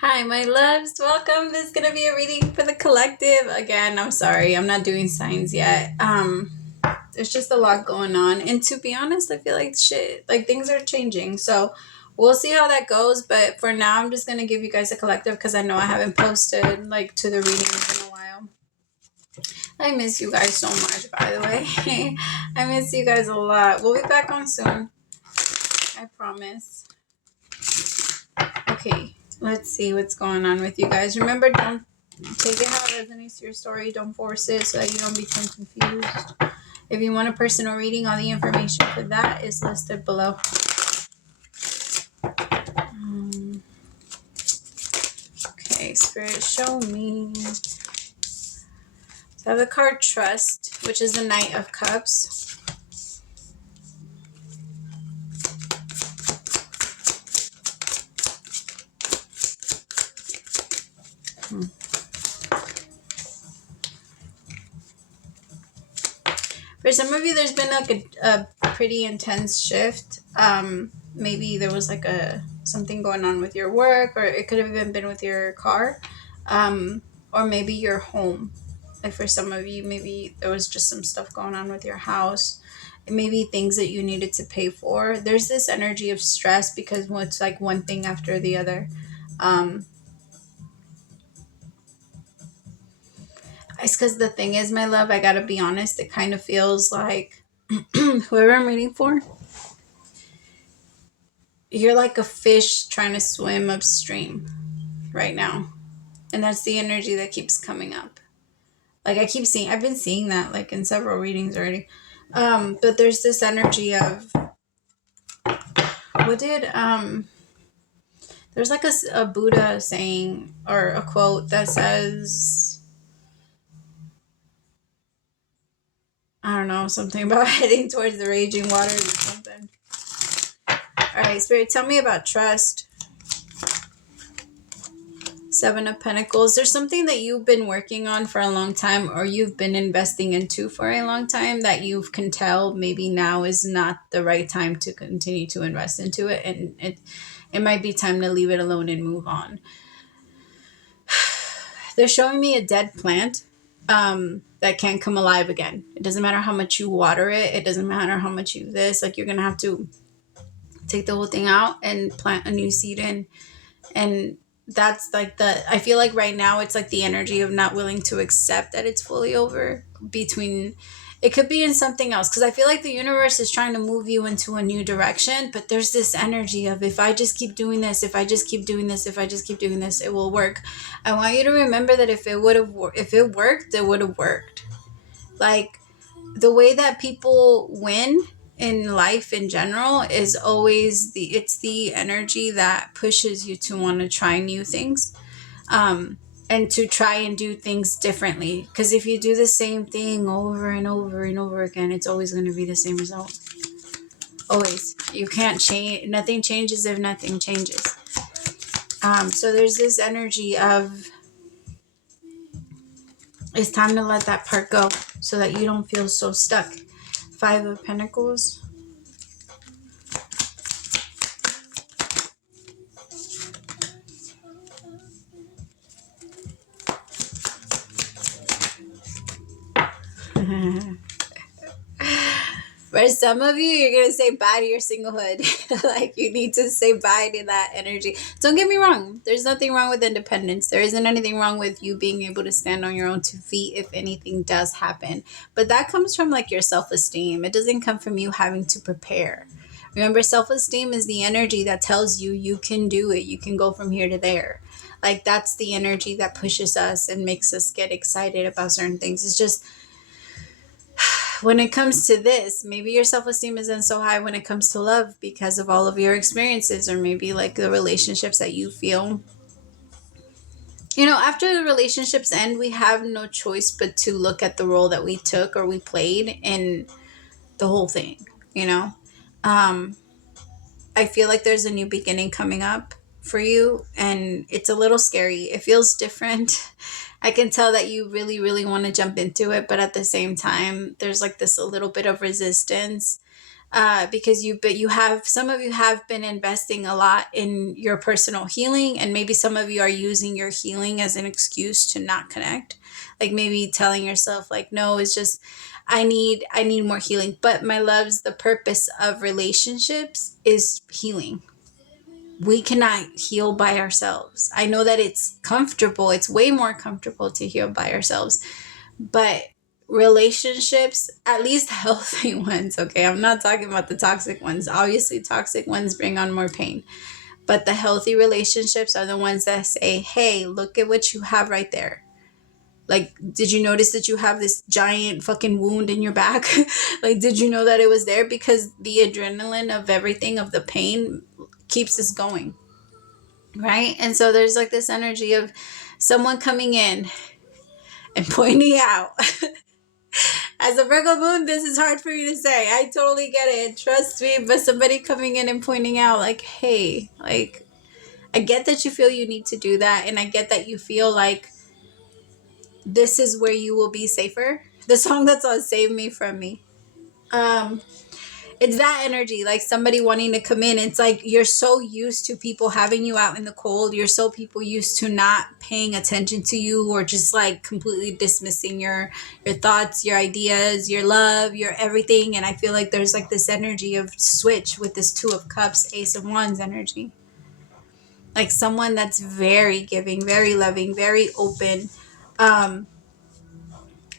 Hi, my loves. Welcome. This is going to be a reading for the collective. Again, I'm sorry. I'm not doing signs yet. There's just a lot going on. And to be honest, I feel like things are changing. So we'll see how that goes. But for now, I'm just going to give you guys a collective because I know I haven't posted to the readings in a while. I miss you guys so much, by the way. I miss you guys a lot. We'll be back on soon. I promise. Okay. Let's see what's going on with you guys. Remember, don't take it how it resonates to your story. Don't force it so that you don't become confused. If you want a personal reading, all the information for that is listed below. Okay, Spirit, show me. So I have the card Trust, which is the Knight of Cups. For some of you, there's been like a pretty intense shift. Maybe there was like something going on with your work, or it could have even been with your car, or maybe your home. Like for some of you, maybe there was just some stuff going on with your house, and maybe things that you needed to pay for. There's this energy of stress because it's like one thing after the other. It's because the thing is, my love, I gotta be honest, it kind of feels like whoever I'm reading for, you're like a fish trying to swim upstream right now. And that's the energy that keeps coming up. Like I've been seeing that like in several readings already. But there's this energy of, there's like a Buddha saying or a quote that says, I don't know, something about heading towards the raging waters or something. All right, Spirit, tell me about trust. Seven of Pentacles. There's something that you've been working on for a long time, or you've been investing into for a long time that you can tell maybe now is not the right time to continue to invest into it, and it might be time to leave it alone and move on. They're showing me a dead plant that can't come alive again. It doesn't matter how much you water it. It doesn't matter how much you this. Like, you're going to have to take the whole thing out and plant a new seed in. And that's like I feel like right now it's like the energy of not willing to accept that it's fully over. It could be in something else, because I feel like the universe is trying to move you into a new direction, but there's this energy of, if I just keep doing this, if I just keep doing this, if I just keep doing this, it will work. I want you to remember that if it worked, it would have worked. Like, the way that people win in life in general is always it's the energy that pushes you to want to try new things, and to try and do things differently. Because if you do the same thing over and over and over again, it's always going to be the same result. Always. You can't change. Nothing changes if nothing changes. So there's this energy of, it's time to let that part go so that you don't feel so stuck. Five of Pentacles. For some of you, you're going to say bye to your singlehood. Like, you need to say bye to that energy. Don't get me wrong. There's nothing wrong with independence. There isn't anything wrong with you being able to stand on your own 2 feet if anything does happen. But that comes from like your self-esteem. It doesn't come from you having to prepare. Remember, self-esteem is the energy that tells you you can do it. You can go from here to there. Like, that's the energy that pushes us and makes us get excited about certain things. It's just, when it comes to this, maybe your self-esteem isn't so high when it comes to love because of all of your experiences, or maybe like the relationships that you feel. After the relationships end, we have no choice but to look at the role that we took or we played in the whole thing. I feel like there's a new beginning coming up for you, and it's a little scary. It feels different. I can tell that you really, really want to jump into it, but at the same time, there's like this a little bit of resistance. because some of you have been investing a lot in your personal healing, and maybe some of you are using your healing as an excuse to not connect. Like maybe telling yourself like, no, it's just, I need more healing. But my loves, the purpose of relationships is healing. We cannot heal by ourselves. I know that it's comfortable. It's way more comfortable to heal by ourselves. But relationships, at least healthy ones, okay? I'm not talking about the toxic ones. Obviously, toxic ones bring on more pain. But the healthy relationships are the ones that say, hey, look at what you have right there. Like, did you notice that you have this giant fucking wound in your back? Like, did you know that it was there? Because the adrenaline of everything, of the pain, keeps us going. Right? And so there's like this energy of someone coming in and pointing out. As a Virgo moon, this is hard for you to say. I totally get it. Trust me. But somebody coming in and pointing out like, hey, like, I get that you feel you need to do that. And I get that you feel like this is where you will be safer. The song that's on Save Me From Me. It's that energy, like somebody wanting to come in. It's like you're so used to people having you out in the cold. You're so people used to not paying attention to you, or just like completely dismissing your thoughts, your ideas, your love, your everything. And I feel like there's like this energy of switch with this Two of Cups, Ace of Wands energy. Like someone that's very giving, very loving, very open, and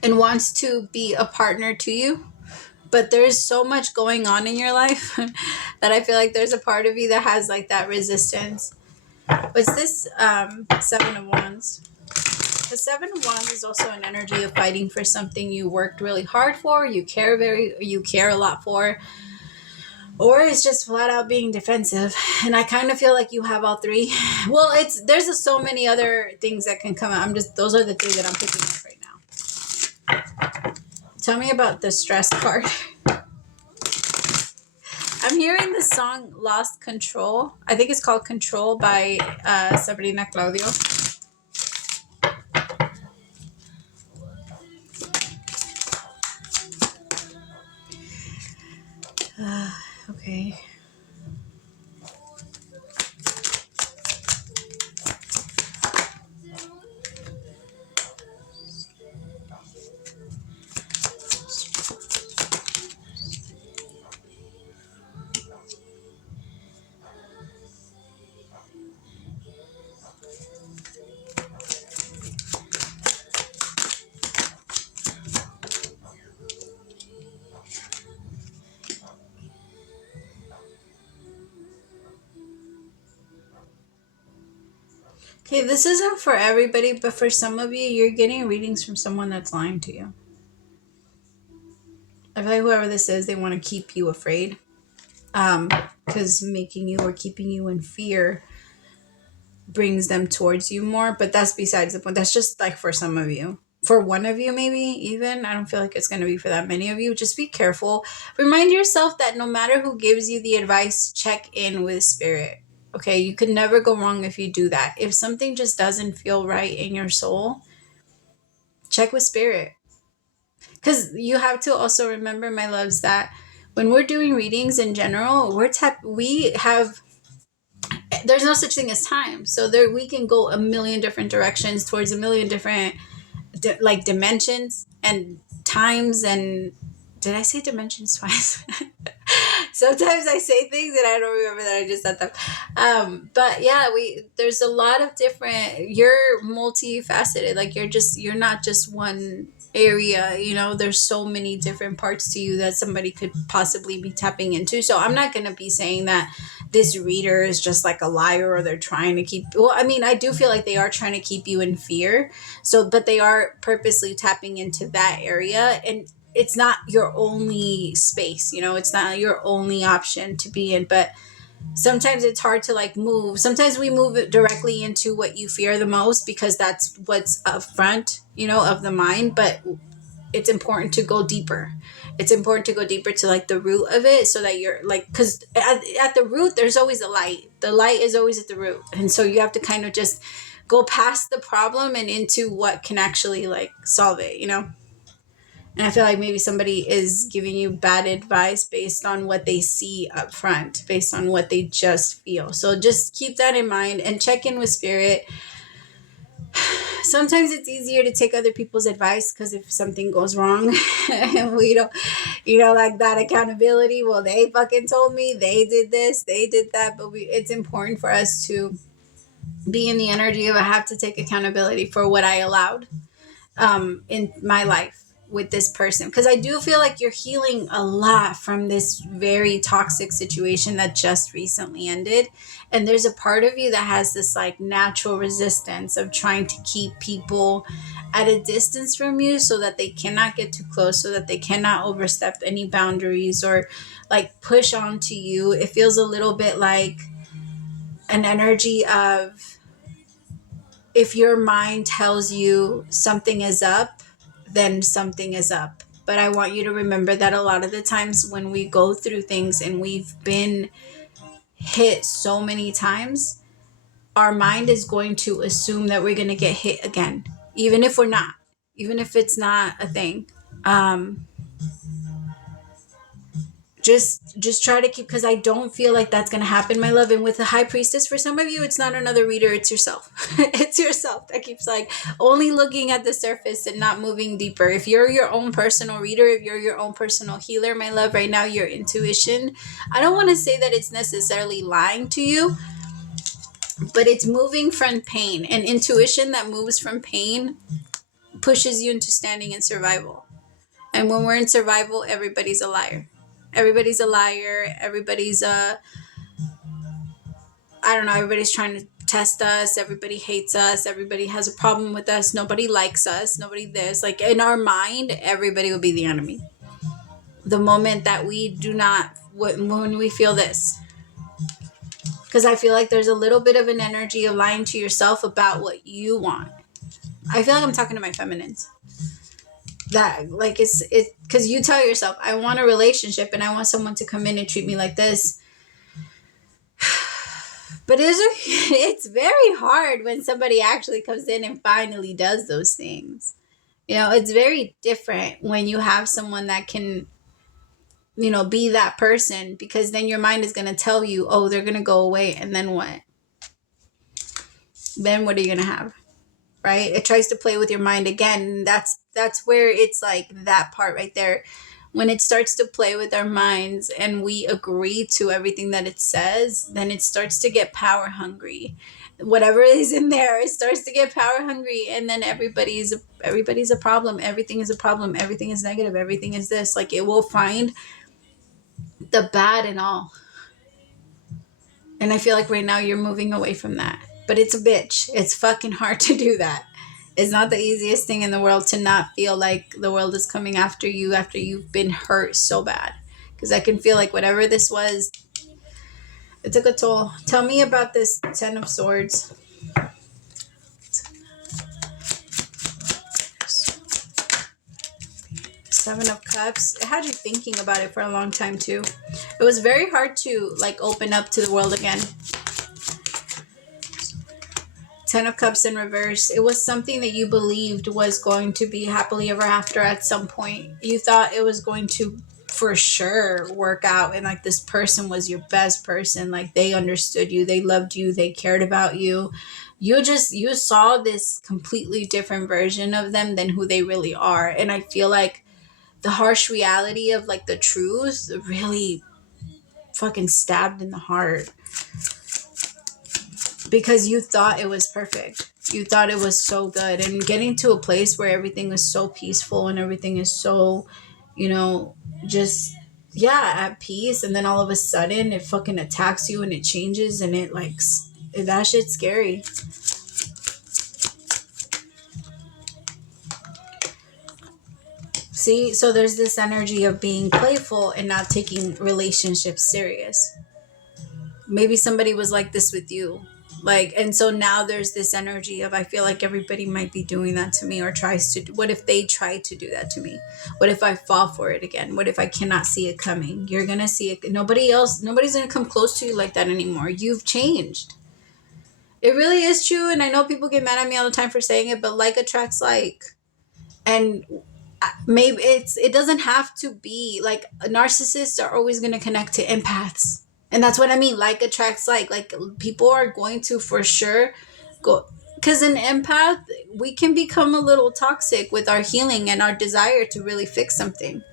wants to be a partner to you. But there's so much going on in your life that I feel like there's a part of you that has like that resistance. What's this Seven of Wands? The Seven of Wands is also an energy of fighting for something you worked really hard for, you care a lot for, or it's just flat out being defensive. And I kind of feel like you have all three. Well, there's so many other things that can come out. Those are the three that I'm picking up right now. Tell me about the stress card. I'm hearing the song Lost Control. I think it's called Control by Sabrina Claudio. Okay. Okay, this isn't for everybody, but for some of you, you're getting readings from someone that's lying to you. I feel like whoever this is, they want to keep you afraid. Because making you or keeping you in fear brings them towards you more. But that's besides the point. That's just like for some of you. For one of you, maybe even. I don't feel like it's going to be for that many of you. Just be careful. Remind yourself that no matter who gives you the advice, check in with spirit. Okay, you could never go wrong if you do that. If something just doesn't feel right in your soul, check with spirit. Because you have to also remember, my loves, that when we're doing readings in general, there's no such thing as time. So we can go a million different directions towards a million different dimensions and times. And did I say dimensions twice? Sometimes I say things and I don't remember that I just said them. But yeah, there's a lot of different, you're multifaceted. Like you're not just one area, there's so many different parts to you that somebody could possibly be tapping into. So I'm not going to be saying that this reader is just like a liar, or they're trying to I do feel like they are trying to keep you in fear. So, but they are purposely tapping into that area, and it's not your only space, it's not your only option to be in. But sometimes it's hard to move. Sometimes we move it directly into what you fear the most because that's what's up front, of the mind. But it's important to go deeper. It's important to go deeper to the root of it, so that you're because at the root, there's always a light. The light is always at the root. And so you have to kind of just go past the problem and into what can actually solve it, And I feel like maybe somebody is giving you bad advice based on what they see up front, based on what they just feel. So just keep that in mind and check in with spirit. Sometimes it's easier to take other people's advice because if something goes wrong and we don't, like that accountability, well, they fucking told me, they did this, they did that. But it's important for us to be in the energy of I have to take accountability for what I allowed in my life with this person, because I do feel like you're healing a lot from this very toxic situation that just recently ended. And there's a part of you that has this like natural resistance of trying to keep people at a distance from you so that they cannot get too close, so that they cannot overstep any boundaries or like push onto you. It feels a little bit like an energy of, if your mind tells you something is up, then something is up. But I want you to remember that a lot of the times when we go through things and we've been hit so many times, our mind is going to assume that we're going to get hit again, even if we're not, even if it's not a thing. Just try to keep, because I don't feel like that's going to happen, my love. And with the high priestess, for some of you, it's not another reader, it's yourself. It's yourself that keeps like only looking at the surface and not moving deeper. If you're your own personal reader, if you're your own personal healer, my love, right now your intuition, I don't want to say that it's necessarily lying to you, but it's moving from pain. And intuition that moves from pain pushes you into standing in survival. And when we're in survival, everybody's a liar. Everybody's a liar. Everybody's everybody's trying to test us. Everybody hates us. Everybody has a problem with us. Nobody likes us. Nobody this. Like in our mind, everybody will be the enemy. The moment that we do not, when we feel this. Because I feel like there's a little bit of an energy of lying to yourself about what you want. I feel like I'm talking to my feminines. That like it's because you tell yourself, I want a relationship and I want someone to come in and treat me like this. But it's very hard when somebody actually comes in and finally does those things. It's very different when you have someone that can, be that person, because then your mind is going to tell you, oh, they're going to go away. And then what? Then what are you going to have? Right? It tries to play with your mind again. That's where it's like that part right there. When it starts to play with our minds and we agree to everything that it says, then it starts to get power hungry. Whatever is in there, it starts to get power hungry, and then everybody's a problem. Everything is a problem. Everything is negative. Everything is this. Like it will find the bad in all. And I feel like right now you're moving away from that. But it's a bitch. It's fucking hard to do that. It's not the easiest thing in the world to not feel like the world is coming after you after you've been hurt so bad. Because I can feel like whatever this was, it took a toll. Tell me about this 10 of Swords. Seven of Cups. It had you thinking about it for a long time too. It was very hard to like open up to the world again. 10 of Cups in reverse. It was something that you believed was going to be happily ever after at some point. You thought it was going to for sure work out, and like this person was your best person. Like they understood you, they loved you, they cared about you. You saw this completely different version of them than who they really are. And I feel like the harsh reality of like the truth really fucking stabbed in the heart. Because you thought it was perfect. You thought it was so good. And getting to a place where everything is so peaceful and everything is so, just, at peace. And then all of a sudden it fucking attacks you and it changes and it like, that shit's scary. See, so there's this energy of being playful and not taking relationships serious. Maybe somebody was like this with you. Like, and so now there's this energy of, I feel like everybody might be doing that to me or tries to. What if they try to do that to me? What if I fall for it again? What if I cannot see it coming? You're going to see it. Nobody's going to come close to you like that anymore. You've changed. It really is true. And I know people get mad at me all the time for saying it, but like attracts like. And maybe it doesn't have to be like, narcissists are always going to connect to empaths. And that's what I mean. Like attracts like people are going to for sure go, because an empath, we can become a little toxic with our healing and our desire to really fix something.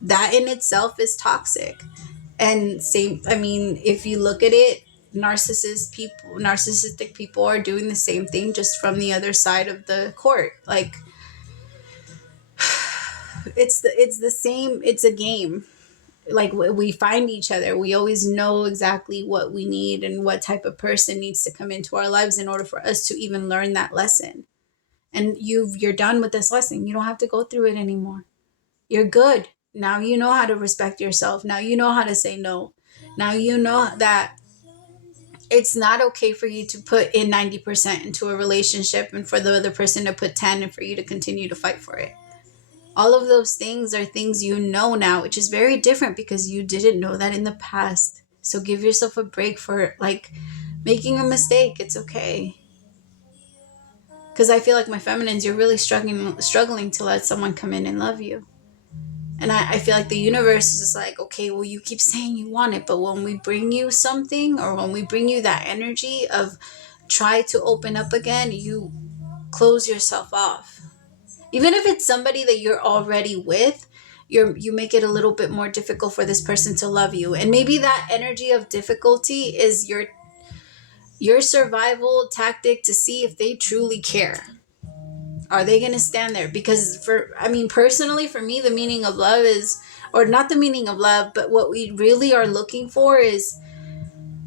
That in itself is toxic. And same, I mean, if you look at it, narcissistic people are doing the same thing, just from the other side of the court. Like, it's the same. It's a game. Like, we find each other, we always know exactly what we need and what type of person needs to come into our lives in order for us to even learn that lesson. And you're done with this lesson. You don't have to go through it anymore. You're good. Now you know how to respect yourself. Now you know how to say no. Now you know that it's not okay for you to put in 90% into a relationship and for the other person to put 10 and for you to continue to fight for it. All of those things are things you know now, which is very different because you didn't know that in the past. So give yourself a break for like making a mistake. It's okay. Because I feel like my feminines, you're really struggling to let someone come in and love you. And I feel like the universe is just like, okay, well, you keep saying you want it, but when we bring you something, or when we bring you that energy of try to open up again, you close yourself off. Even if it's somebody that you're already with, you make it a little bit more difficult for this person to love you. And maybe that energy of difficulty is your survival tactic to see if they truly care. Are they going to stand there? Because personally, for me, the meaning of love is, or not the meaning of love, but what we really are looking for is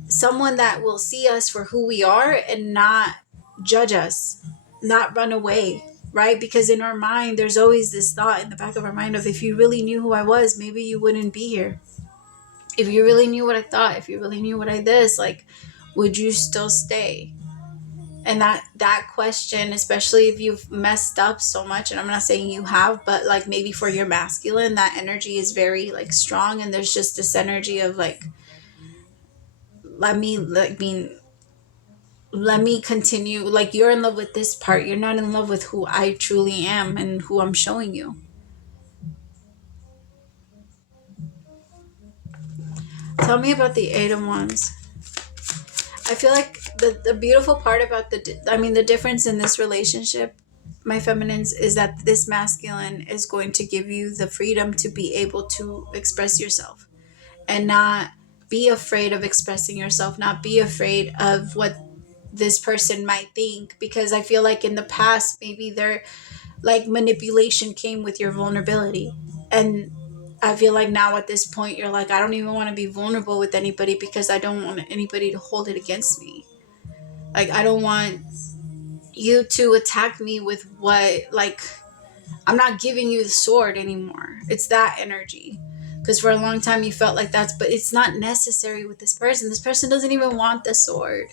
someone that will see us for who we are and not judge us, not run away, right? Because in our mind, there's always this thought in the back of our mind of, if you really knew who I was, maybe you wouldn't be here. If you really knew what I thought, if you really knew what I this, like, would you still stay? And that question, especially if you've messed up so much, and I'm not saying you have, but like maybe for your masculine, that energy is very like strong, and there's just this energy of like, let me continue. Like, you're in love with this part, you're not in love with who I truly am and who I'm showing you. Tell me about the Eight of Wands. I feel like the beautiful part about the difference in this relationship, my feminines, is that this masculine is going to give you the freedom to be able to express yourself and not be afraid of expressing yourself, not be afraid of what this person might think. Because I feel like in the past, maybe their like manipulation came with your vulnerability. And I feel like now at this point, you're like, I don't even want to be vulnerable with anybody because I don't want anybody to hold it against me. Like, I don't want you to attack me with what, like, I'm not giving you the sword anymore. It's that energy. Because for a long time you felt like but it's not necessary with this person. This person doesn't even want the sword.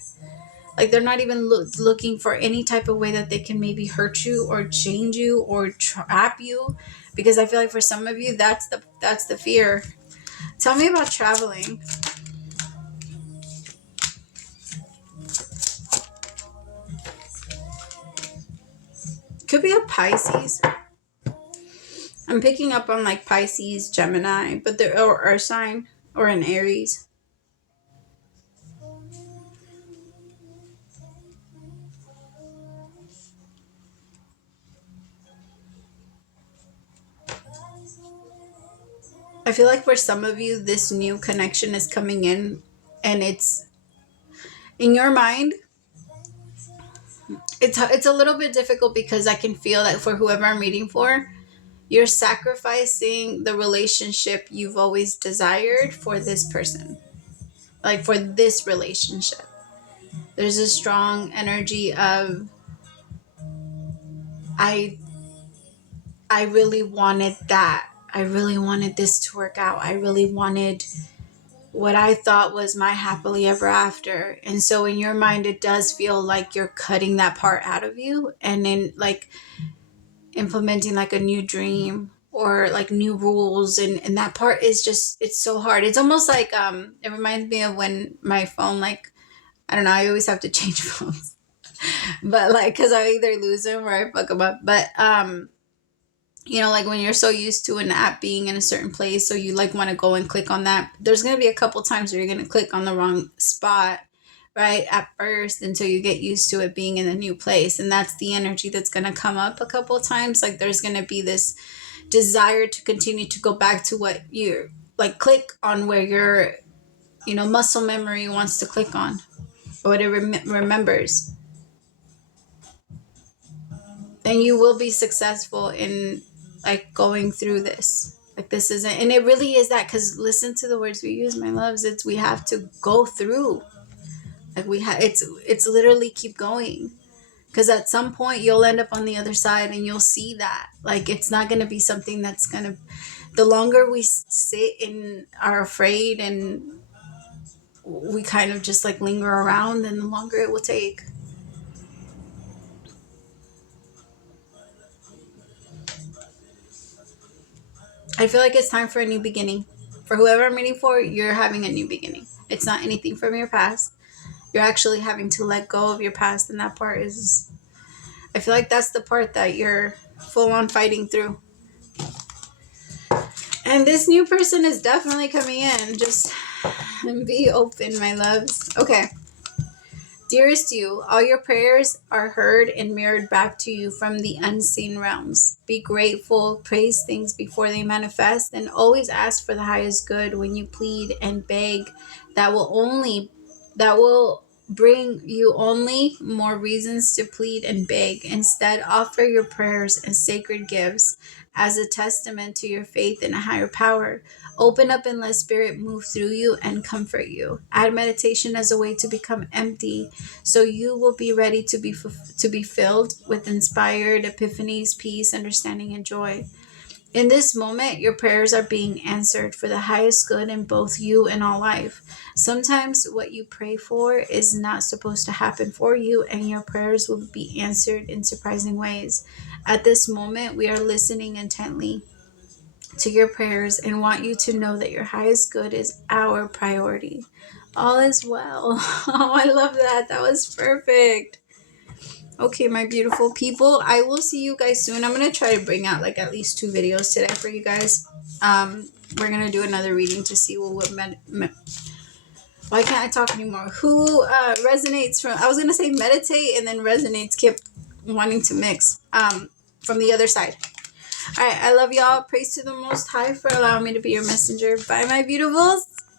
Like, they're not even looking for any type of way that they can maybe hurt you or change you or trap you. Because I feel like for some of you, that's the fear. Tell me about traveling. Could be a Pisces. I'm picking up on like Pisces, Gemini, but or Earth sign, or an Aries. I feel like for some of you, this new connection is coming in, and it's in your mind. It's a little bit difficult because I can feel that for whoever I'm reading for, you're sacrificing the relationship you've always desired for this person, like for this relationship. There's a strong energy of I really wanted that. I really wanted this to work out. I really wanted what I thought was my happily ever after. And so in your mind, it does feel like you're cutting that part out of you and then like implementing like a new dream or like new rules. And that part is just, it's so hard. It's almost like, it reminds me of when my phone, like, I don't know, I always have to change phones, but like, cause I either lose them or I fuck them up. But, You know, like when you're so used to an app being in a certain place, so you like want to go and click on that. There's going to be a couple times where you're going to click on the wrong spot, right, at first, until you get used to it being in a new place. And that's the energy that's going to come up a couple times. Like there's going to be this desire to continue to go back to what you're like, click on where your, you know, muscle memory wants to click on, or what it remembers. And you will be successful in like going through this. Like this isn't, and it really is that, because listen to the words we use, my loves. It's, we have to go through. Like we have, it's literally keep going, because at some point you'll end up on the other side and you'll see that. Like it's not going to be something that's going to, the longer we sit and are afraid and we kind of just like linger around, then the longer it will take. I feel like it's time for a new beginning. For whoever I'm reading for, you're having a new beginning. It's not anything from your past. You're actually having to let go of your past, and that part is, I feel like that's the part that you're full on fighting through. And this new person is definitely coming in. Just be open, my loves. Okay. Dearest you, all your prayers are heard and mirrored back to you from the unseen realms. Be grateful, praise things before they manifest, and always ask for the highest good when you plead and beg. That will bring you only more reasons to plead and beg. Instead, offer your prayers and sacred gifts as a testament to your faith in a higher power. Open up and let spirit move through you and comfort you. Add meditation as a way to become empty, so you will be ready to be filled with inspired epiphanies, peace, understanding, and joy. In this moment, your prayers are being answered for the highest good in both you and all life. Sometimes what you pray for is not supposed to happen for you, and your prayers will be answered in surprising ways. At this moment, we are listening intently to your prayers and want you to know that your highest good is our priority. All is well. Oh, I love that. That was perfect. Okay, my beautiful people, I will see you guys soon. I'm going to try to bring out like at least 2 videos today for you guys. We're going to do another reading to see what why can't I talk anymore? Who resonates from, I was going to say meditate, and then resonates kept wanting to mix from the other side. All right, I love y'all. Praise to the Most High for allowing me to be your messenger. Bye, my beautifuls.